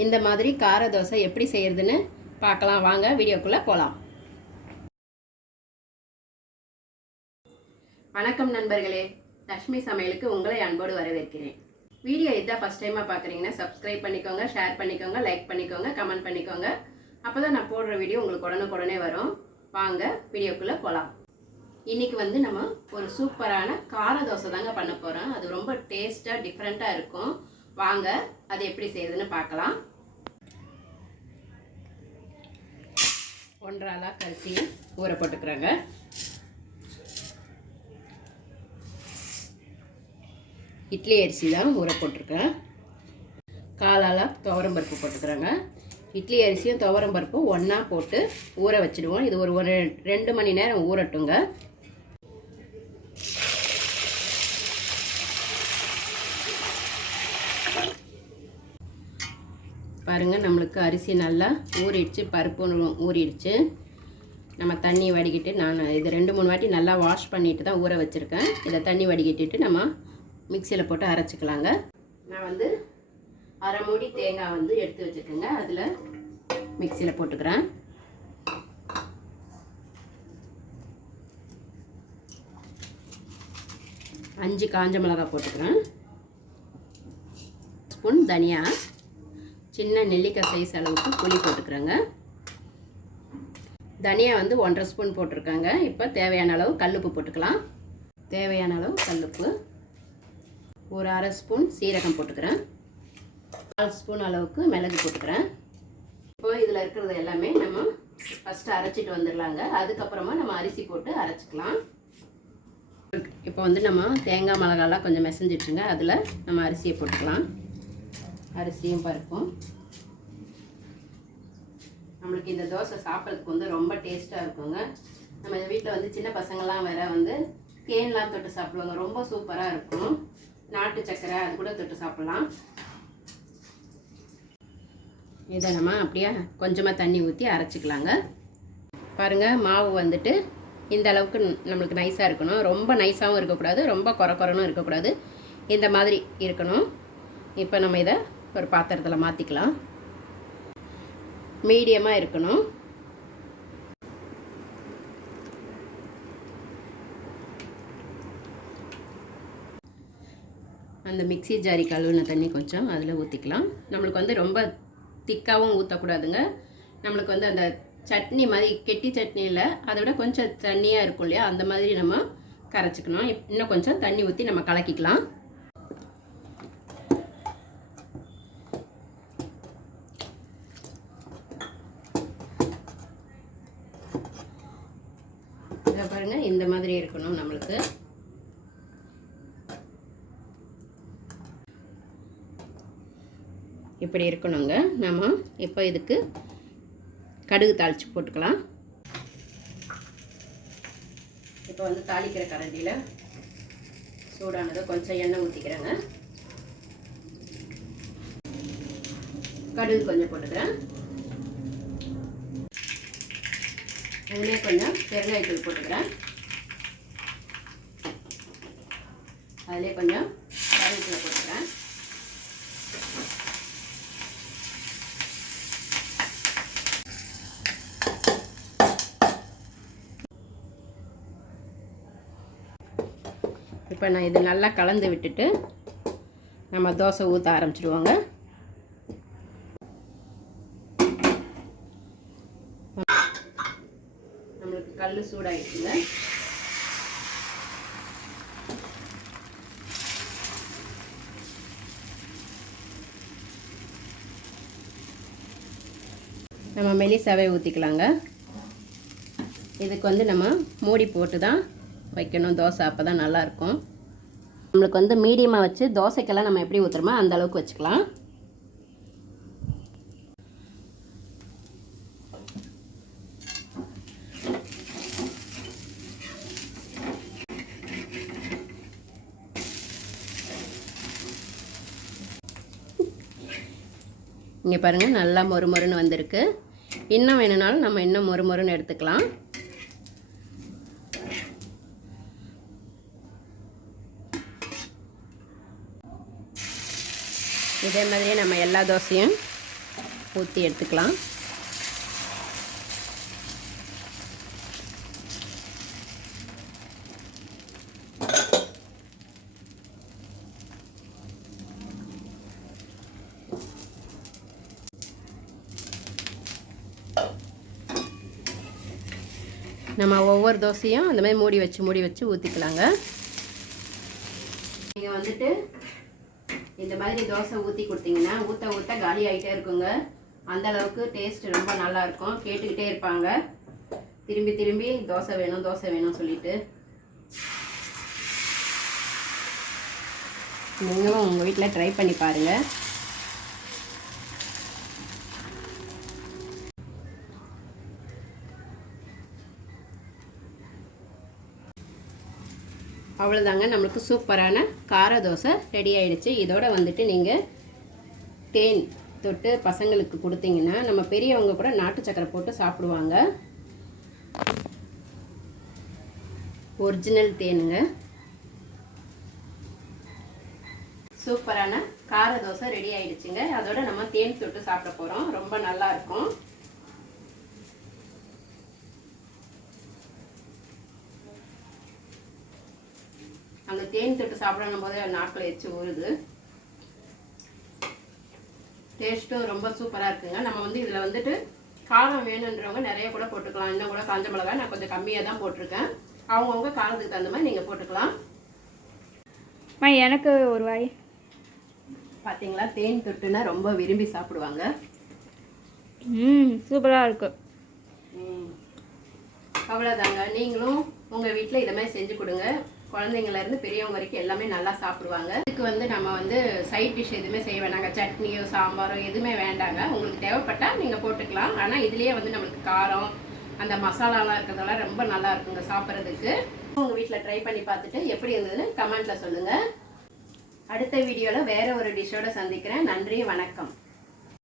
இந்த மாதிரி கார தோசை எப்படி செய்கிறதுன்னு பார்க்கலாம். வாங்க வீடியோக்குள்ளே போகலாம் வணக்கம் நண்பர்களே. லக்ஷ்மி சமையலுக்கு உங்களை அன்போடு வரவேற்கிறேன். வீடியோ இதான் ஃபஸ்ட் டைமாக பார்க்குறீங்கன்னா சப்ஸ்கிரைப் பண்ணிக்கோங்க ஷேர் பண்ணிக்கோங்க லைக் பண்ணிக்கோங்க கமெண்ட் பண்ணிக்கோங்க. அப்போ தான் நான் போடுற வீடியோ உங்களுக்கு உடனுக்குடனே வரும். வாங்க வீடியோக்குள்ளே போகலாம் இன்றைக்கி வந்து நம்ம ஒரு சூப்பரான கார தோசை தாங்க பண்ண போகிறோம் அது ரொம்ப டேஸ்ட்டாக டிஃப்ரெண்ட்டாக இருக்கும். வாங்க அது எப்படி செய்யுதுன்னு பார்க்கலாம். ஒன்றரை அலாக் அரிசி ஊற போட்டுக்கிறேங்க. இட்லி அரிசி தான் ஊற போட்டிருக்கேன். காலால் துவரம் பருப்பு போட்டுக்கிறேங்க. இட்லி அரிசியும் துவரம் பருப்பும் ஒன்றா போட்டு ஊற வச்சுடுவோம். இது ஒரு ஒரு ரெண்டு மணி நேரம் ஊறட்டுங்க. பாருங்கள் நம்மளுக்கு அரிசி நல்லா ஊறிடுச்சு பருப்பு ஊறிடுச்சு. நம்ம தண்ணி வடிகிட்டு நான் இது ரெண்டு மூணு வாட்டி நல்லா வாஷ் பண்ணிட்டு தான் ஊற வச்சுருக்கேன். இதை தண்ணி வடிகட்டிட்டு நம்ம மிக்சியில் போட்டு அரைச்சிக்கலாங்க. நான் வந்து அரை மூடி தேங்காய் வந்து எடுத்து வச்சுருக்கேங்க. அதில் மிக்சியில் போட்டுக்கிறேன். அஞ்சு காஞ்ச மிளகாய் போட்டுக்கிறேன். ஸ்பூன் தனியா சின்ன நெல்லிக்காய் சைஸ் அளவுக்கு புளி போட்டுக்கிறேங்க. தனியா வந்து ஒன்றரை ஸ்பூன் போட்டிருக்காங்க. இப்போ தேவையான அளவு கல்லுப்பு போட்டுக்கலாம். தேவையான அளவு கல்லுப்பு. ஒரு அரை ஸ்பூன் சீரகம் போட்டுக்கிறேன். கால் ஸ்பூன் அளவுக்கு மிளகு போட்டுக்கிறேன். இப்போ இதில் இருக்கிறது எல்லாமே நம்ம ஃபஸ்ட்டு அரைச்சிட்டு வந்துடலாங்க. அதுக்கப்புறமா நம்ம அரிசி போட்டு அரைச்சிக்கலாம். இப்போ வந்து நம்ம தேங்காய் மிளகாலாம் கொஞ்சம் மெசஞ்சிட்டுருங்க அதில் நம்ம அரிசியை போட்டுக்கலாம். அரிசியும் பருப்பும். நம்மளுக்கு இந்த தோசை சாப்பிட்றதுக்கு வந்து ரொம்ப டேஸ்ட்டாக இருக்குங்க. நம்ம வீட்டில் வந்து சின்ன பசங்கள்லாம் வேற வந்து தேன்லாம் தொட்டு சாப்பிடுவாங்க. ரொம்ப சூப்பராக இருக்கும். நாட்டு சக்கரை அது கூட தொட்டு சாப்பிட்லாம். இதை நம்ம அப்படியே கொஞ்சமாக தண்ணி ஊற்றி அரைச்சிக்கலாங்க. பாருங்கள் மாவு வந்துட்டு இந்த அளவுக்கு நம்மளுக்கு நைஸாக இருக்கணும். ரொம்ப நைஸாகவும் இருக்கக்கூடாது. ரொம்ப குறை குறைனும் இருக்கக்கூடாது. இந்த மாதிரி இருக்கணும். இப்போ நம்ம இதை ஒரு பாத்திரத்தில் மாற்றிக்கலாம் மீடியமாக இருக்கணும். அந்த மிக்சி ஜாரி கழுவின தண்ணி கொஞ்சம் அதில் ஊற்றிக்கலாம் நம்மளுக்கு வந்து ரொம்ப திக்காகவும் ஊற்றக்கூடாதுங்க நம்மளுக்கு வந்து அந்த சட்னி மாதிரி கெட்டி சட்னி இல்லை அதை விட கொஞ்சம் தண்ணியாக இருக்கும் இல்லையா? அந்த மாதிரி நம்ம கரைச்சிக்கணும். இன்னும் கொஞ்சம் தண்ணி ஊற்றி நம்ம கலக்கிக்கலாம் இதை பாருங்கள் இந்த மாதிரி இருக்கணும் நம்மளுக்கு இப்படி இருக்கணுங்க. நம்ம இப்போ இதுக்கு கடுகு தாளித்து போட்டுக்கலாம். இப்போ வந்து தாளிக்கிற கரண்டியில் சூடானதை கொஞ்சம் எண்ணெய் ஊற்றிக்கிறேங்க கடுகு கொஞ்சம் போட்டுக்கிறேன். அதுலேயே கொஞ்சம் பெருங்காயத்தூள் போட்டுக்கிறேன். அதுலேயே கொஞ்சம் கருவேப்பிலை போட்டுக்கிறேன். இப்போ நான் இது நல்லா கலந்து விட்டுட்டு நம்ம தோசை ஊற்ற ஆரம்பிச்சிடுவோங்க. நம்மளுக்கு கல் சூடாகிடுச்சுங்க நம்ம மெலிசாவே ஊற்றிக்கலாங்க இதுக்கு வந்து நம்ம மூடி போட்டு தான் வைக்கணும். தோசை அப்போ தான் நல்லாயிருக்கும். நம்மளுக்கு வந்து மீடியமாக வச்சு தோசைக்கெல்லாம் நம்ம எப்படி ஊற்றுறோமோ அந்த அளவுக்கு வச்சுக்கலாம். இங்கே பாருங்கள் நல்லா மொறு மொறுன்னு வந்திருக்கு. இன்னும் வேணும்னாலும் நம்ம இன்னும் மொறு மொறுன்னு எடுத்துக்கலாம். இதே மாதிரியே நம்ம எல்லா தோசையும் ஊற்றி எடுத்துக்கலாம். நம்ம ஒவ்வொரு தோசையும் அந்த மாதிரி மூடி வச்சு மூடி வச்சு ஊற்றிக்கலாங்க நீங்கள் வந்துட்டு இந்த மாதிரி தோசை ஊற்றி கொடுத்தீங்கன்னா ஊற்ற ஊற்ற காலி ஆகிட்டே இருக்குங்க. அந்த அளவுக்கு டேஸ்ட் ரொம்ப நல்லா இருக்கும். கேட்டுக்கிட்டே இருப்பாங்க. திரும்பி திரும்பி தோசை வேணும் தோசை வேணும் சொல்லிட்டு. நீங்களும் உங்கள் வீட்டில் ட்ரை பண்ணி பாருங்கள் அவ்வளோதாங்க நம்மளுக்கு சூப்பரான கார தோசை ரெடி ஆகிடுச்சு இதோட வந்துட்டு நீங்கள் தேன் தொட்டு பசங்களுக்கு கொடுத்தீங்கன்னா நம்ம பெரியவங்க கூட நாட்டு சக்கரை போட்டு சாப்பிடுவாங்க. ஒரிஜினல் தேனுங்க. சூப்பரான கார தோசை ரெடி ஆயிடுச்சுங்க. அதோட நம்ம தேன் தொட்டு சாப்பிட போகிறோம் ரொம்ப நல்லாயிருக்கும் தேன் தொட்டு சாப்பிடணும் போதே நாக்கில் எச்சு ஊறுது. டேஸ்ட்டும் ரொம்ப சூப்பராக இருக்குங்க. நம்ம வந்து இதில் வந்துட்டு காரம் வேணுன்றவங்க நிறைய கூட போட்டுக்கலாம். இன்னும் கூட காஞ்ச மிளகாய் நான் கொஞ்சம் கம்மியாக தான் போட்டிருக்கேன். அவங்கவுங்க காரத்துக்கு தகுந்த மாதிரி நீங்கள் போட்டுக்கலாம். எனக்கு ஒரு வாய். பார்த்தீங்களா தேன் தொட்டுனா ரொம்ப விரும்பி சாப்பிடுவாங்க. ம் சூப்பராக இருக்கு. ம். அவ்வளோதாங்க நீங்களும் உங்கள் வீட்டில் இதை மாதிரி செஞ்சு கொடுங்க. குழந்தைங்கலேருந்து பெரியவங்க வரைக்கும் எல்லாமே நல்லா சாப்பிடுவாங்க. இதுக்கு வந்து நம்ம வந்து சைட் டிஷ் எதுவுமே செய்ய வேண்டாங்க. சட்னியோ சாம்பாரோ எதுவுமே வேண்டாங்க. உங்களுக்கு தேவைப்பட்டால் நீங்கள் போட்டுக்கலாம். ஆனால் இதுலேயே வந்து நம்மளுக்கு காரம் அந்த மசாலாலாம் இருக்கிறதெல்லாம் ரொம்ப நல்லா இருக்குங்க சாப்பிட்றதுக்கு. உங்கள் வீட்டில் ட்ரை பண்ணி பார்த்துட்டு எப்படி இருந்ததுன்னு கமெண்ட்டில் சொல்லுங்கள் அடுத்த வீடியோவில் வேறு ஒரு டிஷ்ஷோட சந்திக்கிறேன். நன்றி வணக்கம்.